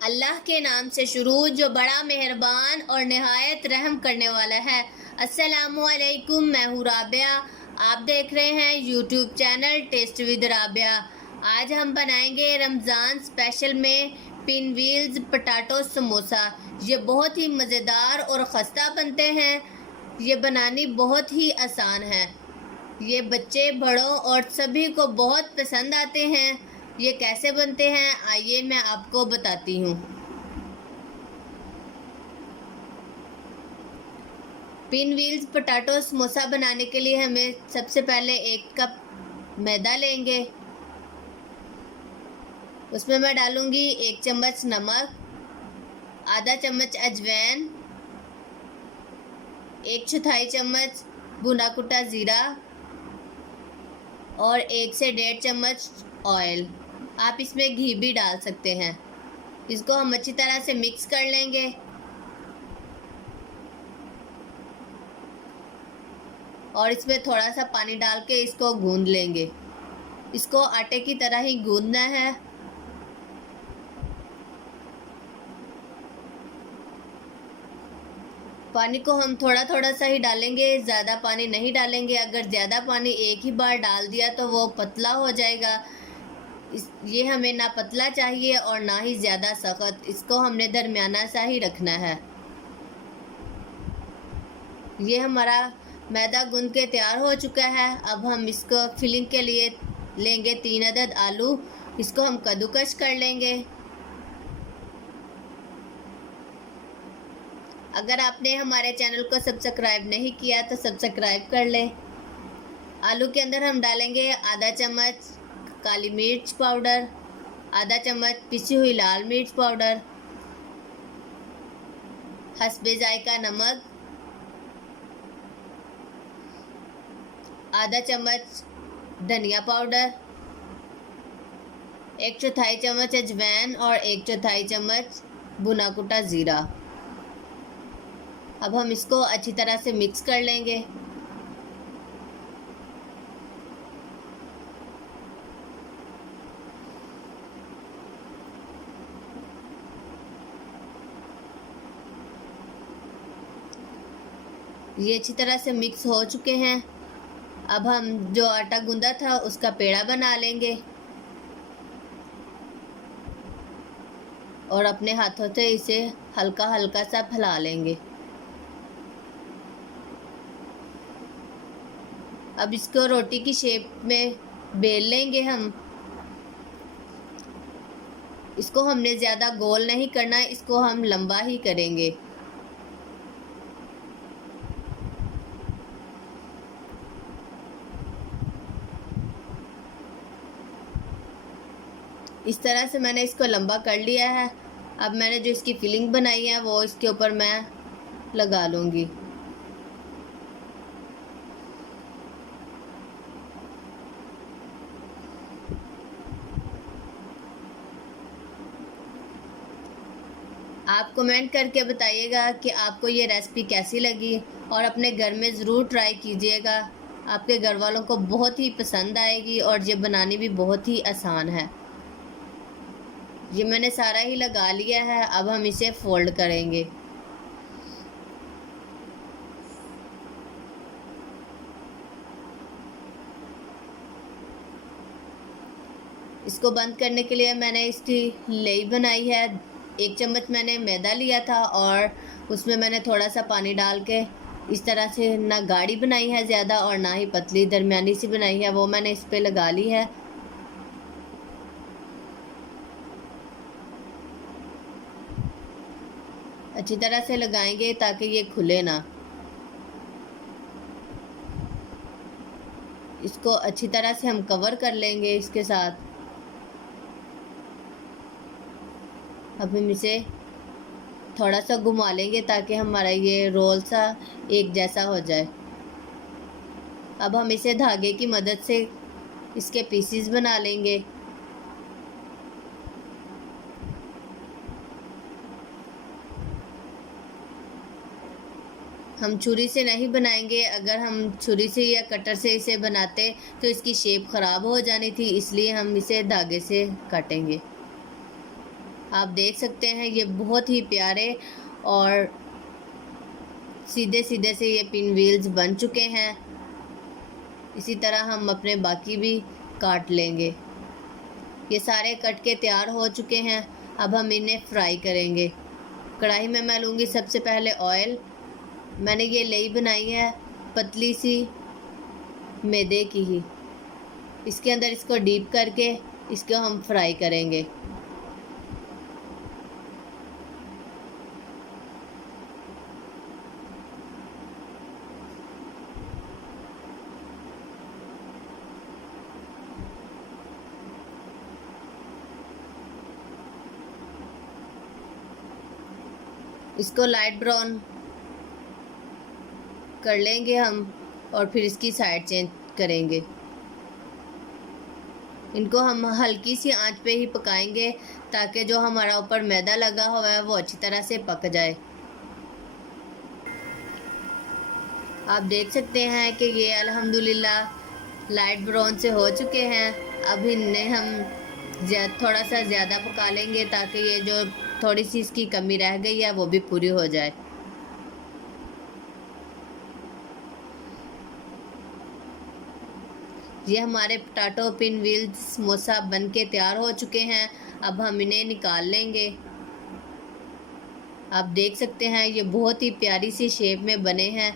अल्लाह के नाम से शुरू जो बड़ा मेहरबान और नहायत रहम करने वाला है। अस्सलामुअलैकुम, मैं हूँ राबिया। आप देख रहे हैं YouTube channel taste with Rabia. आज हम बनाएंगे रमज़ान स्पेशल में पिन व्हील्स पटाटो समोसा। ये बहुत ही मज़ेदार और खस्ता बनते हैं। ये बनानी बहुत ही आसान है। ये बच्चे बड़ों और सभी को बहुत पसंद आते हैं। ये कैसे बनते हैं आइए मैं आपको बताती हूँ। पिन व्हील्स पटाटो समोसा बनाने के लिए हमें सबसे पहले 1 कप मैदा लेंगे। उसमें मैं डालूंगी 1 चम्मच नमक, आधा चम्मच अजवाइन, 1/4 चम्मच भुना कुटा ज़ीरा और 1 से 1.5 चम्मच ऑयल। आप इसमें घी भी डाल सकते हैं। इसको हम अच्छी तरह से मिक्स कर लेंगे। और इसमें थोड़ा सा पानी डाल के इसको गूंद लेंगे। इसको आटे की तरह ही गूंदना है। पानी को हम थोड़ा थोड़ा सा ही डालेंगे, ज़्यादा पानी नहीं डालेंगे। अगर ज़्यादा पानी एक ही बार डाल दिया तो वो पतला हो जाएगा। ये हमें ना पतला चाहिए और ना ही ज़्यादा सख्त। इसको हमने दरमियाना सा ही रखना है। ये हमारा मैदा गूंद के तैयार हो चुका है। अब हम इसको फिलिंग के लिए लेंगे 3 अदद आलू। इसको हम कद्दूकस कर लेंगे। अगर आपने हमारे चैनल को सब्सक्राइब नहीं किया तो सब्सक्राइब कर लें। आलू के अंदर हम डालेंगे आधा चम्मच काली मिर्च पाउडर, आधा चम्मच पिसी हुई लाल मिर्च पाउडर, हस्बे जायका नमक, आधा चम्मच धनिया पाउडर, 1/4 चम्मच अजवाइन और 1/4 चम्मच भुना कुटा ज़ीरा। अब हम इसको अच्छी तरह से मिक्स कर लेंगे। ये अच्छी तरह से मिक्स हो चुके हैं। अब हम जो आटा गूंदा था उसका पेड़ा बना लेंगे और अपने हाथों से इसे हल्का हल्का सा फैला लेंगे। अब इसको रोटी की शेप में बेल लेंगे हम। इसको हमने ज़्यादा गोल नहीं करना, इसको हम लंबा ही करेंगे। इस तरह से मैंने इसको लंबा कर लिया है। अब मैंने जो इसकी फिलिंग बनाई है वो इसके ऊपर मैं लगा लूँगी। आप कमेंट करके बताइएगा कि आपको ये रेसिपी कैसी लगी और अपने घर में ज़रूर ट्राई कीजिएगा। आपके घर वालों को बहुत ही पसंद आएगी और ये बनानी भी बहुत ही आसान है। ये मैंने सारा ही लगा लिया है। अब हम इसे फोल्ड करेंगे। इसको बंद करने के लिए मैंने इसकी लेई बनाई है। 1 चम्मच मैंने मैदा लिया था और उसमें मैंने थोड़ा सा पानी डाल के इस तरह से ना गाढ़ी बनाई है ज़्यादा और ना ही पतली, दरमियानी सी बनाई है। वो मैंने इस पे लगा ली है। अच्छी तरह से लगाएंगे ताकि ये खुले ना। इसको अच्छी तरह से हम कवर कर लेंगे इसके साथ। अब हम इसे थोड़ा सा घुमा लेंगे ताकि हमारा ये रोल सा एक जैसा हो जाए। अब हम इसे धागे की मदद से इसके पीसीज बना लेंगे। हम छुरी से नहीं बनाएंगे। अगर हम छुरी से या कटर से इसे बनाते तो इसकी शेप ख़राब हो जानी थी, इसलिए हम इसे धागे से काटेंगे। आप देख सकते हैं ये बहुत ही प्यारे और सीधे सीधे से ये पिन व्हील्स बन चुके हैं। इसी तरह हम अपने बाकी भी काट लेंगे। ये सारे कट के तैयार हो चुके हैं। अब हम इन्हें फ्राई करेंगे। कढ़ाई में मैं लूँगी सबसे पहले ऑयल। मैंने ये लेई बनाई है पतली सी मैदे की ही। इसके अंदर इसको डीप करके इसको हम फ्राई करेंगे। इसको लाइट ब्राउन कर लेंगे हम और फिर इसकी साइड चेंज करेंगे। इनको हम हल्की सी आंच पे ही पकाएंगे ताकि जो हमारा ऊपर मैदा लगा हुआ है वो अच्छी तरह से पक जाए। आप देख सकते हैं कि ये अल्हम्दुलिल्लाह लाइट ब्राउन से हो चुके हैं। अब इन्हें हम थोड़ा सा ज़्यादा पका लेंगे ताकि ये जो थोड़ी सी इसकी कमी रह गई है वो भी पूरी हो जाए। ये हमारे पोटैटो पिन व्हील समोसा बन के तैयार हो चुके हैं। अब हम इन्हें निकाल लेंगे। आप देख सकते हैं ये बहुत ही प्यारी सी शेप में बने हैं।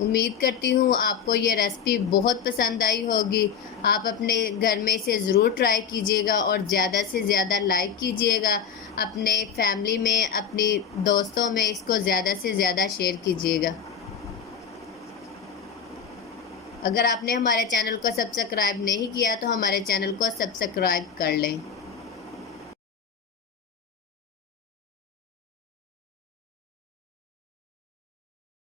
उम्मीद करती हूँ आपको ये रेसिपी बहुत पसंद आई होगी। आप अपने घर में इसे ज़रूर ट्राई कीजिएगा और ज़्यादा से ज़्यादा लाइक कीजिएगा। अपने फैमिली में, अपनी दोस्तों में इसको ज़्यादा से ज़्यादा शेयर कीजिएगा। अगर आपने हमारे चैनल को सब्सक्राइब नहीं किया तो हमारे चैनल को सब्सक्राइब कर लें।